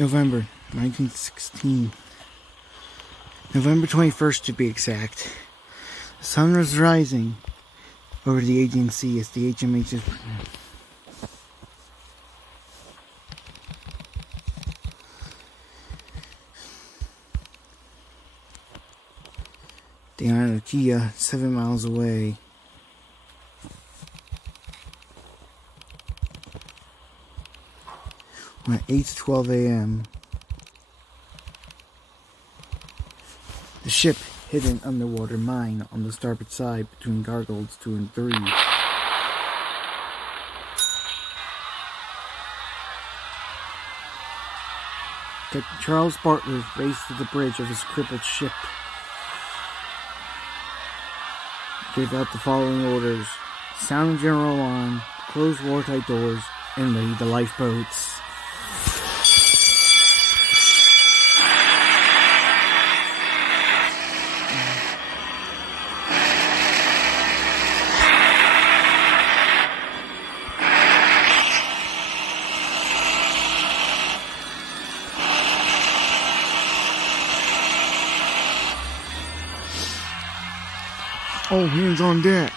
November 1916. November 21st to be exact. The sun was rising over the Aegean Sea as the HMHS the island of Kia, 7 miles away. At 8:12 a.m. The ship hit an underwater mine on the starboard side between gargoyles 2 and 3. Captain Charles Bartlett raced to the bridge of his crippled ship. He gave out the following orders: sound the general alarm, close watertight doors, and ready the lifeboats. All hands on deck.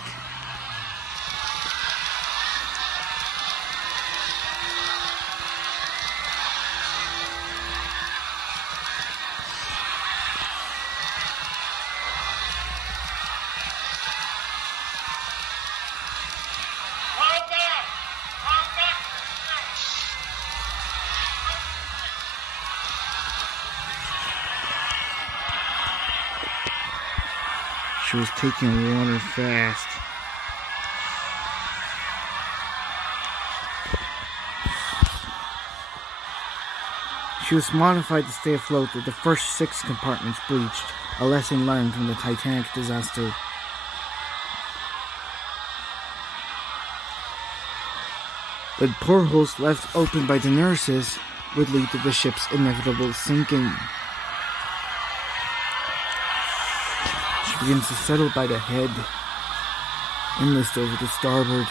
She was taking water fast. She was modified to stay afloat with the first 6 compartments breached, a lesson learned from the Titanic disaster. The portholes left open by the nurses would lead to the ship's inevitable sinking. She begins to settle by the head, inmost over to starboard.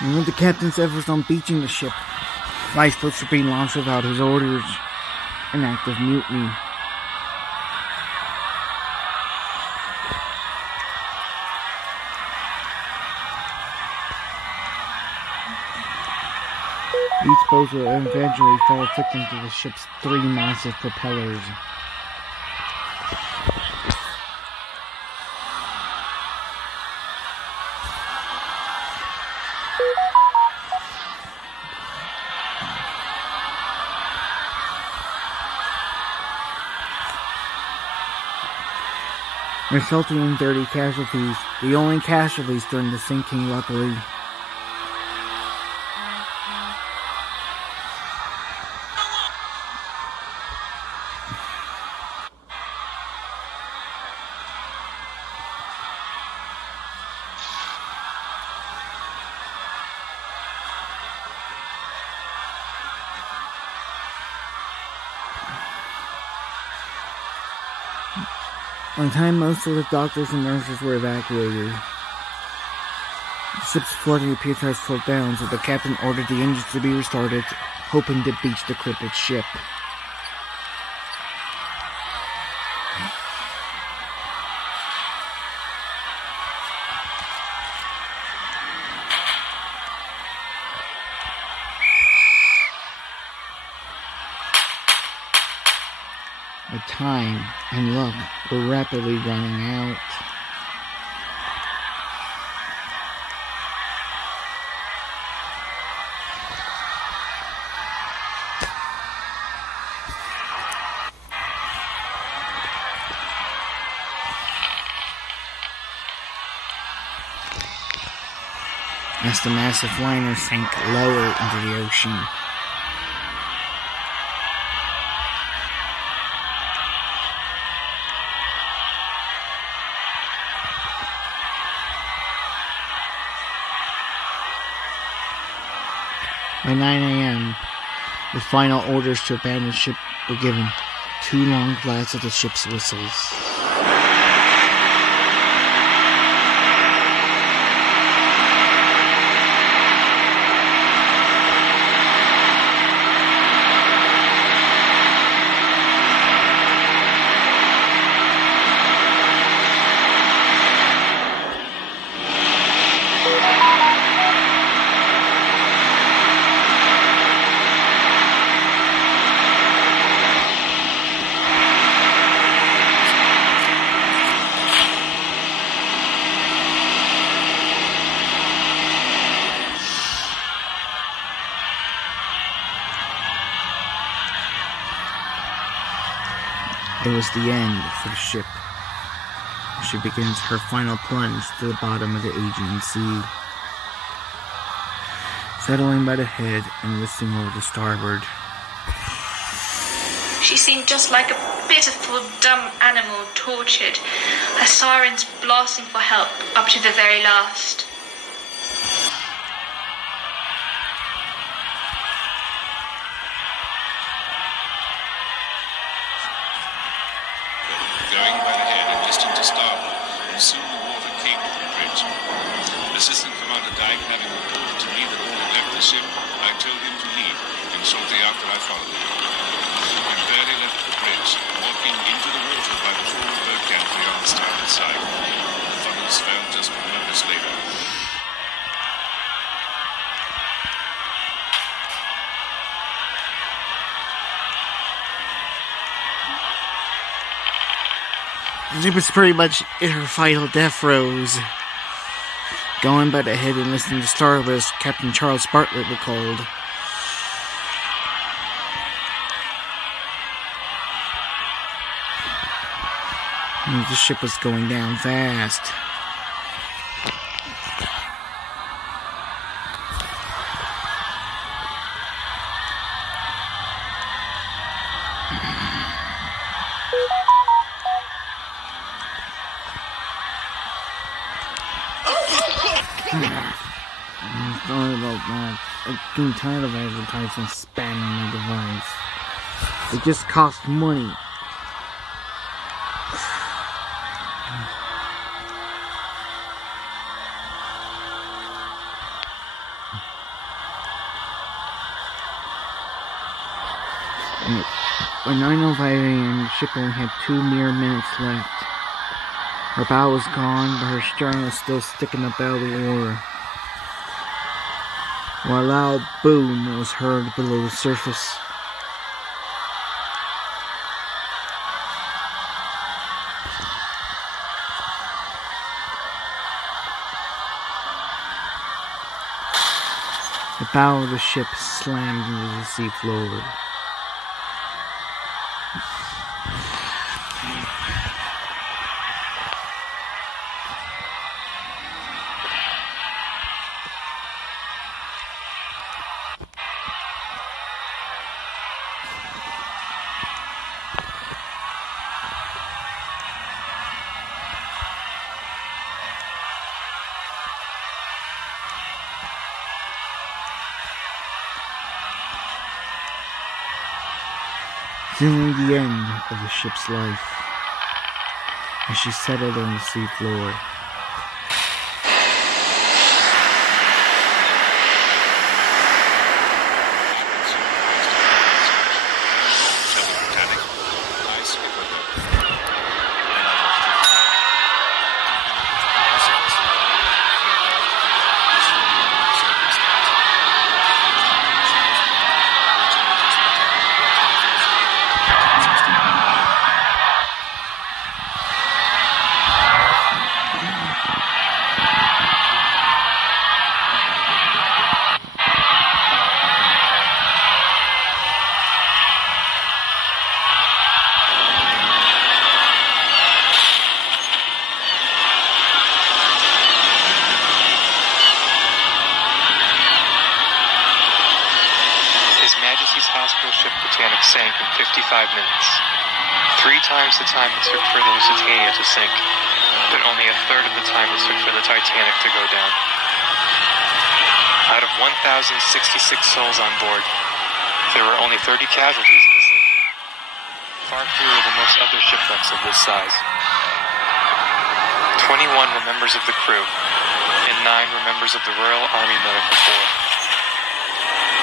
And with the captain's efforts on beaching the ship, lifeboats were being launched without his orders, an act of mutiny. Each boat will eventually fall victim to the ship's 3 massive propellers. Resulting in 30 casualties, the only casualties during the sinking, luckily. By the time most of the doctors and nurses were evacuated, the ship's flooding appeared to have slowed down, so the captain ordered the engines to be restarted, hoping to beach the crippled ship. But time and luck were rapidly running out. As the massive liner sank lower into the ocean. By 9 a.m., the final orders to abandon ship were given. 2 long blasts of the ship's whistles. It was the end for the ship. She begins her final plunge to the bottom of the Aegean Sea, settling by the head and listing over the starboard. She seemed just like a pitiful, dumb animal tortured, her sirens blasting for help up to the very last. Going by the head and listing to starboard, and soon the water came to the bridge. Assistant Commander Dyke having reported to me that all had left the ship, I told him to leave, and shortly after I followed him. We barely left the bridge, walking into the water by the forward gantry on the starboard side. The funnels fell just moments later. It was pretty much in her final death throes. Going by the head and listening to starboard, as Captain Charles Bartlett recalled. The ship was going down fast. I'm sorry about that. I'm getting tired of advertising spamming my device. It just costs money. By 9:05 a.m., the ship only had 2 mere minutes left. Her bow was gone, but her stern was still sticking up out of the water, while a loud boom was heard below the surface. The bow of the ship slammed into the sea floor. Sealing the end of the ship's life as she settled on the seafloor. Britannic, I skipper Hospital ship Britannic sank in 55 minutes. 3 times the time it took for the Lusitania to sink, but only a third of the time it took for the Titanic to go down. Out of 1,066 souls on board. There were only 30 casualties in the sinking, far fewer than most other shipwrecks of this size. 21 were members of the crew, and 9 were members of the Royal Army Medical Corps.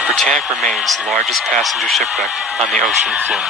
Britannic remains the largest passenger shipwreck on the ocean floor.